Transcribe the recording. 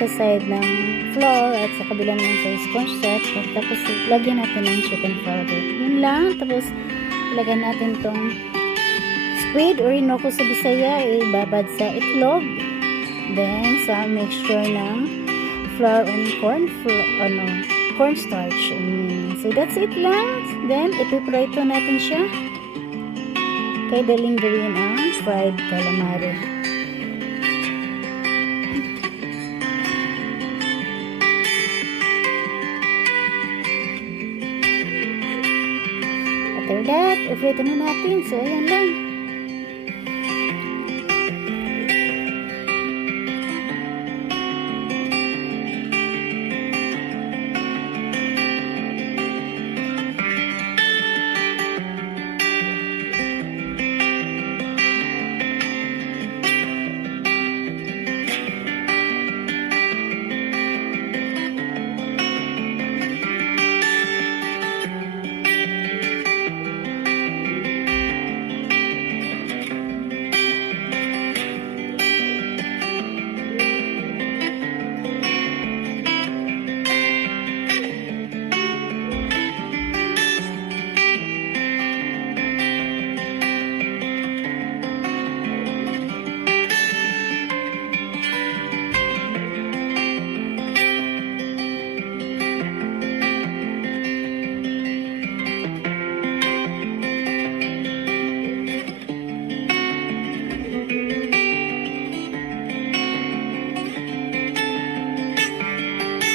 sa side ng flour at sa kabila naman sa sponge set. Tapos lagyan natin ng chicken powder. Yun lang. Tapos lagyan natin tong squid or inoko sa Bisaya. Ibabad sa itlog. Then sa mixture ng flour and corn flour, ano, cornstarch. Mm. So that's it lang. Then ipiprito natin siya. Kaya daling gawin ang fried calamari. After that, iprito na natin. So, ayan lang.